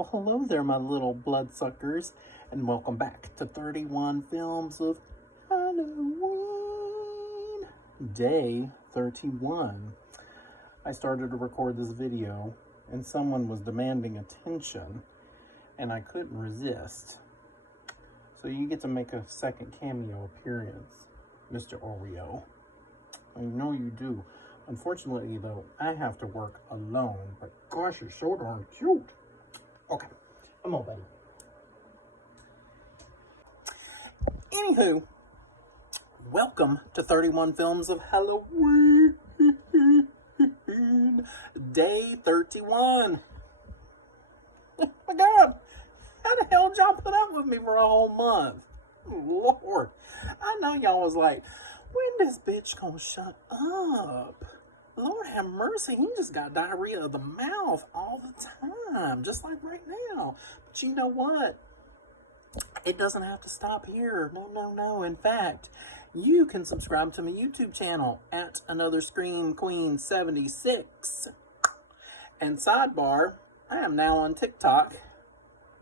Well, hello there, my little bloodsuckers, and welcome back to 31 Films of Halloween, Day 31. I started to record this video, and someone was demanding attention, and I couldn't resist. So you get to make a second cameo appearance, Mr. Oreo. I know you do. Unfortunately, though, I have to work alone, but gosh, you're so darn cute. Okay, come on, buddy. Anywho, welcome to 31 Films of Halloween, Day 31. Oh my God, how the hell did y'all put up with me for a whole month? Lord, I know y'all was like, when this bitch gonna shut up? Lord have mercy, he just got diarrhea of the mouth all the time, just like right now. But you know what? It doesn't have to stop here. No. In fact, you can subscribe to my YouTube channel at Another Scream Queen 76. And sidebar, I am now on TikTok.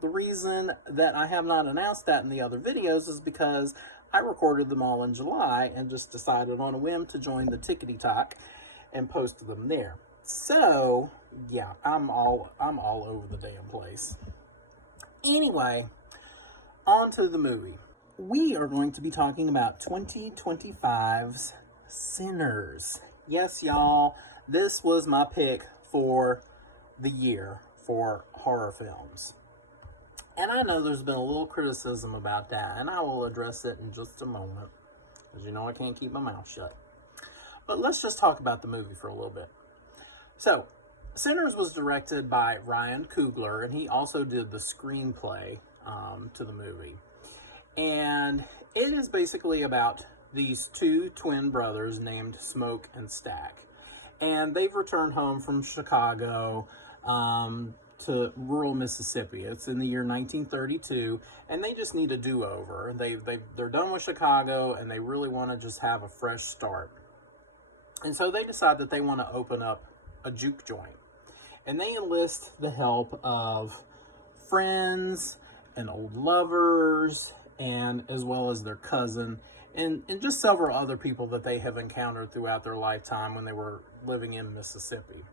The reason that I have not announced that in the other videos is because I recorded them all in July and just decided on a whim to join the TikTok and post them there. So, yeah, I'm all over the damn place. Anyway, on to the movie. We are going to be talking about 2025's Sinners. Yes, y'all, this was my pick for the year for horror films. And I know there's been a little criticism about that, and I will address it in just a moment, because you know I can't keep my mouth shut. But let's just talk about the movie for a little bit. So, Sinners was directed by Ryan Coogler, and he also did the screenplay to the movie. And it is basically about these two twin brothers named Smoke and Stack. And they've returned home from Chicago to rural Mississippi. It's in the year 1932, and they just need a do-over. They're done with Chicago, and they really want to just have a fresh start. And so they decide that they want to open up a juke joint. And they enlist the help of friends and old lovers, and as well as their cousin, and just several other people that they have encountered throughout their lifetime when they were living in Mississippi.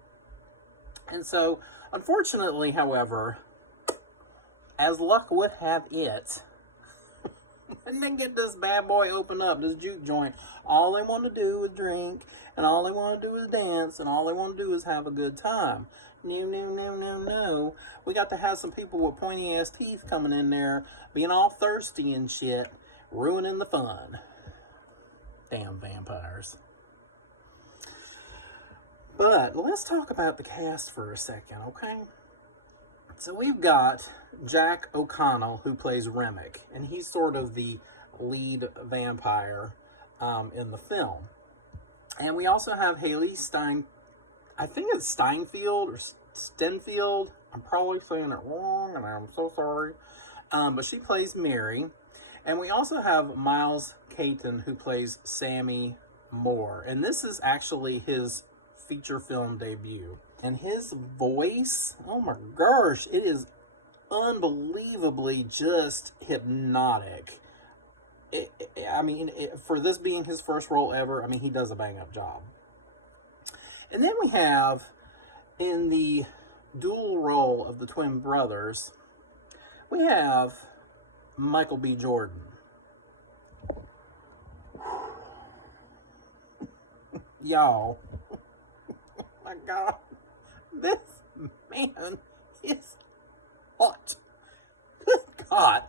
And so, unfortunately, however, as luck would have it, when they get this bad boy open up, this juke joint, all they want to do is drink, and all they want to do is dance, and all they want to do is have a good time. No. We got to have some people with pointy-ass teeth coming in there, being all thirsty and shit, ruining the fun. Damn vampires. But let's talk about the cast for a second, okay? So we've got Jack O'Connell, who plays Remick, and he's sort of the lead vampire in the film. And we also have Haley I think it's Steinfeld or Stenfield. I'm probably saying it wrong, and I'm so sorry. But she plays Mary. And we also have Miles Caton, who plays Sammy Moore. And this is actually his feature film debut. And his voice, oh my gosh, it is unbelievably just hypnotic. For this being his first role ever, I mean, he does a bang-up job. And then we have, in the dual role of the twin brothers, we have Michael B. Jordan. Y'all, oh my God, this man is hot. Good God.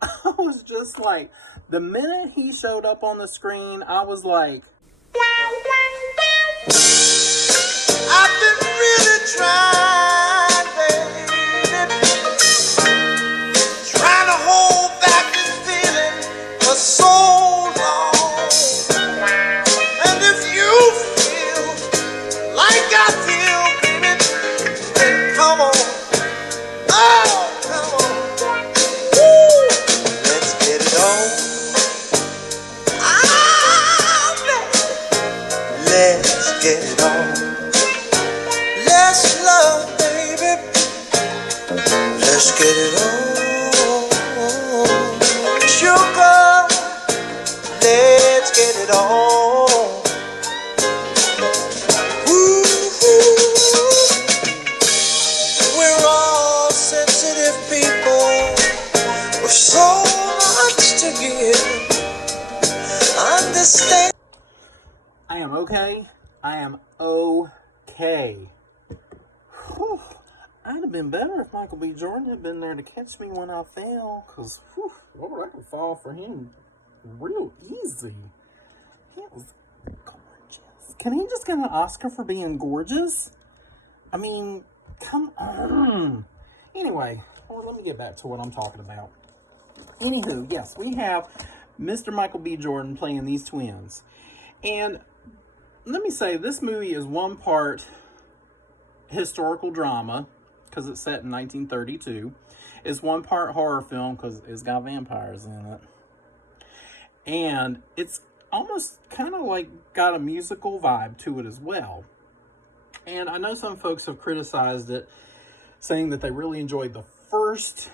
I was just like, the minute he showed up on the screen, I was like, I've been really trying, baby, trying to hold back this feeling for so long. And if you feel like I feel, baby, then come on. Oh, come on. Woo. Let's get it on. Let's get it on. Let's love. let's get it on. Sugar, let's get it on. We're all sensitive people with so much to give. Understand. I am okay. I am okay. Whew. I'd have been better if Michael B. Jordan had been there to catch me when I fell, because, Lord, I could fall for him real easy. He was gorgeous. Can he just get an Oscar for being gorgeous? I mean, come on. Anyway, well, let me get back to what I'm talking about. Anywho, yes, we have Mr. Michael B. Jordan playing these twins. And let me say, this movie is one part historical drama, because it's set in 1932. It's one part horror film, because it's got vampires in it. And it's almost kind of like got a musical vibe to it as well. And I know some folks have criticized it, saying that they really enjoyed the first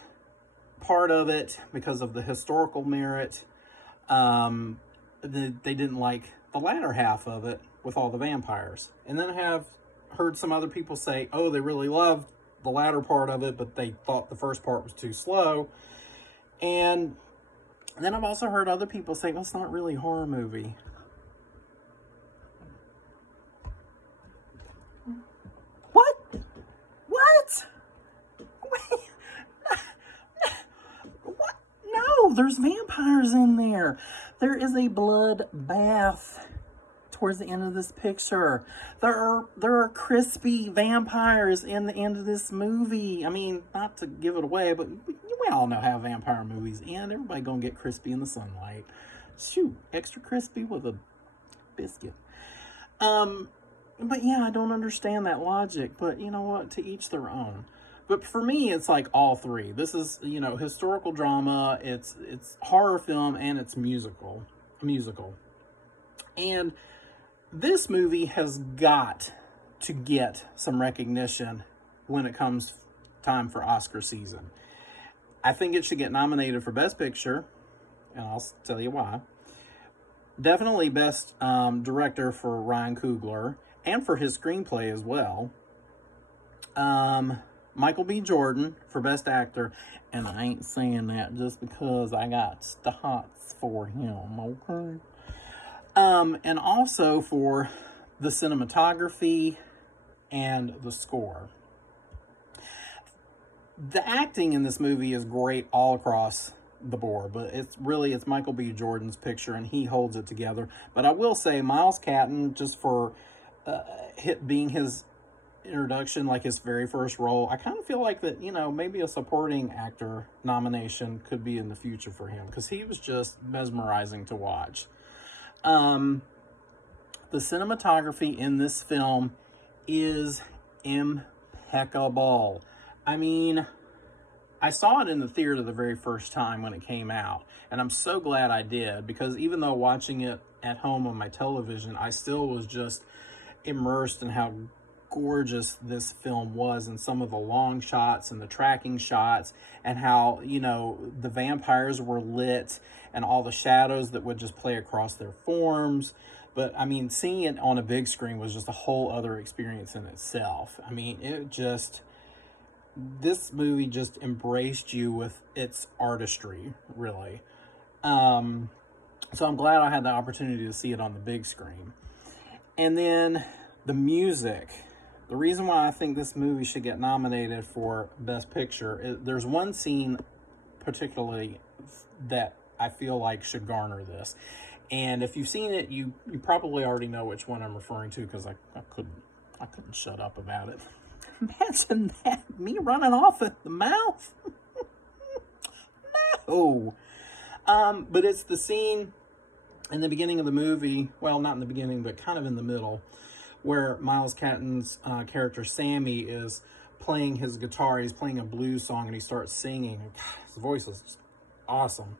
part of it because of the historical merit. They didn't like the latter half of it with all the vampires. And then I have heard some other people say, oh, they really loved the latter part of it, but they thought the first part was too slow. And then I've also heard other people say, well, it's not really a horror movie. What? What? Wait. What? No, there's vampires in there. There is a blood bath towards the end of this picture. There are crispy vampires in the end of this movie. I mean, not to give it away, but we all know how vampire movies end. Everybody gonna get crispy in the sunlight. Shoot, extra crispy with a biscuit. But yeah, I don't understand that logic. But you know what? To each their own. But for me, it's like all three. This is, historical drama. It's horror film, and it's musical. And this movie has got to get some recognition when it comes time for Oscar season. I think it should get nominated for Best Picture, and I'll tell you why. Definitely Best Director for Ryan Coogler, and for his screenplay as well. Michael B. Jordan for Best Actor, and I ain't saying that just because I got the hots for him, okay? And also for the cinematography and the score. The acting in this movie is great all across the board, but it's Michael B. Jordan's picture, and he holds it together. But I will say, Miles Catton, just for being his introduction, like his very first role, I kind of feel like that, maybe a supporting actor nomination could be in the future for him, because he was just mesmerizing to watch. The cinematography in this film is impeccable. I mean, I saw it in the theater the very first time when it came out, and I'm so glad I did, because even though watching it at home on my television, I still was just immersed in how gorgeous this film was, and some of the long shots and the tracking shots, and how, the vampires were lit, and all the shadows that would just play across their forms. But I mean, seeing it on a big screen was just a whole other experience in itself. I mean, this movie just embraced you with its artistry, really. So I'm glad I had the opportunity to see it on the big screen. And then the music. The reason why I think this movie should get nominated for Best Picture, there's one scene particularly that I feel like should garner this. And if you've seen it, you probably already know which one I'm referring to, because I couldn't shut up about it. Imagine that, me running off at the mouth. No. But it's the scene in the beginning of the movie, well, not in the beginning, but kind of in the middle, where Miles Catton's character Sammy is playing his guitar. He's playing a blues song, and he starts singing. God, his voice is just awesome.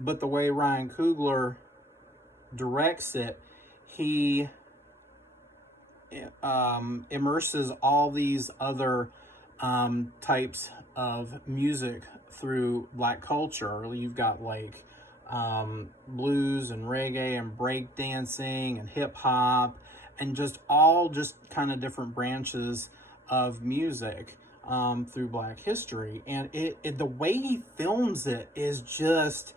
But the way Ryan Coogler directs it, he immerses all these other types of music through black culture. You've got like blues and reggae and break dancing and hip hop and just all just kind of different branches of music through black history. And the way he films it is just,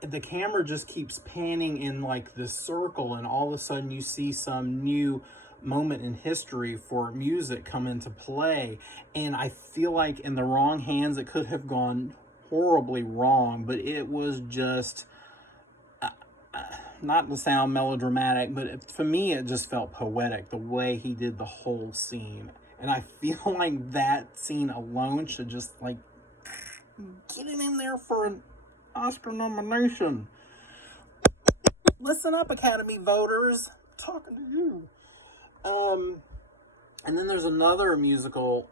the camera just keeps panning in like this circle, and all of a sudden you see some new moment in history for music come into play. And I feel like in the wrong hands it could have gone horribly wrong, but it was just not to sound melodramatic, but for me it just felt poetic the way he did the whole scene. And I feel like that scene alone should just like get it in there for an Oscar nomination. Listen up, Academy voters, I'm talking to you. And then there's another musical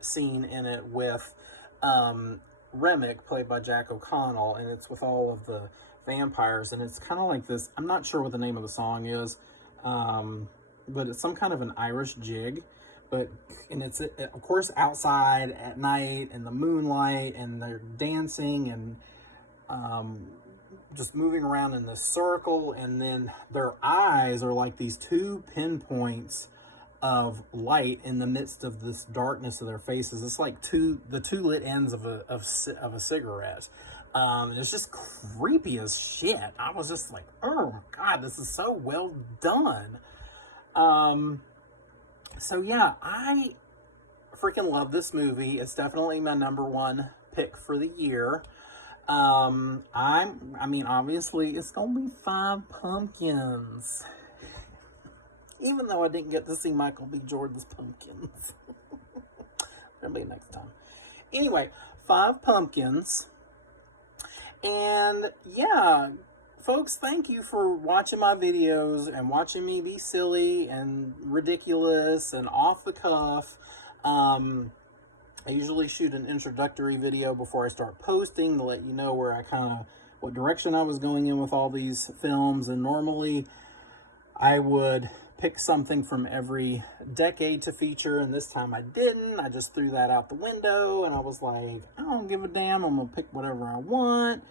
scene in it with Remick, played by Jack O'Connell, and it's with all of the vampires, and it's kind of like this, I'm not sure what the name of the song is, but it's some kind of an Irish jig, and it's of course outside at night in the moonlight, and they're dancing and just moving around in this circle, and then their eyes are like these two pinpoints of light in the midst of this darkness of their faces. It's like the two lit ends of a cigarette. It's just creepy as shit. I was just like, oh my god, this is so well done. So yeah, I freaking love this movie. It's definitely my #1 pick for the year. I mean, obviously, it's gonna be 5 Pumpkins. Even though I didn't get to see Michael B. Jordan's Pumpkins. That'll be next time. Anyway, 5 Pumpkins. And yeah, folks, thank you for watching my videos and watching me be silly and ridiculous and off the cuff. I usually shoot an introductory video before I start posting to let you know where what direction I was going in with all these films. And normally I would pick something from every decade to feature, and this time I didn't. I just threw that out the window, and I was like, I don't give a damn, I'm gonna pick whatever I want.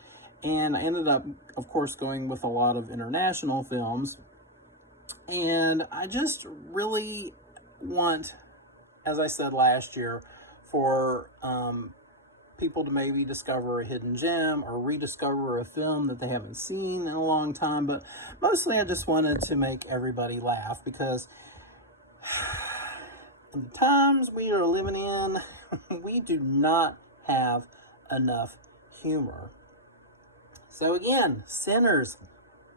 And I ended up, of course, going with a lot of international films. And I just really want, as I said last year, for people to maybe discover a hidden gem or rediscover a film that they haven't seen in a long time. But mostly I just wanted to make everybody laugh, because in the times we are living in, we do not have enough humor. So again, Sinners,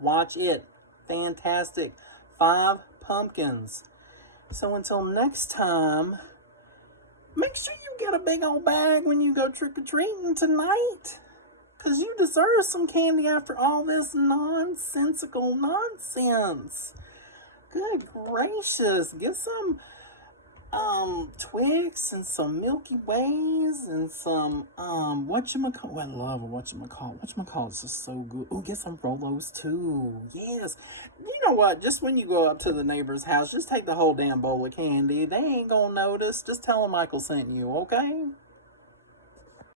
watch it. Fantastic. 5 Pumpkins. So until next time, make sure you get a big old bag when you go trick-or-treating tonight, because you deserve some candy after all this nonsensical nonsense. Good gracious. Get some Twix and some Milky Ways and some whatchamacallit. Oh, I love a whatchamacallit. Whatchamacallit is just so good. Oh, get some Rolos too. Yes. You know what? Just when you go up to the neighbor's house, just take the whole damn bowl of candy. They ain't gonna notice. Just tell them Michael sent you, okay?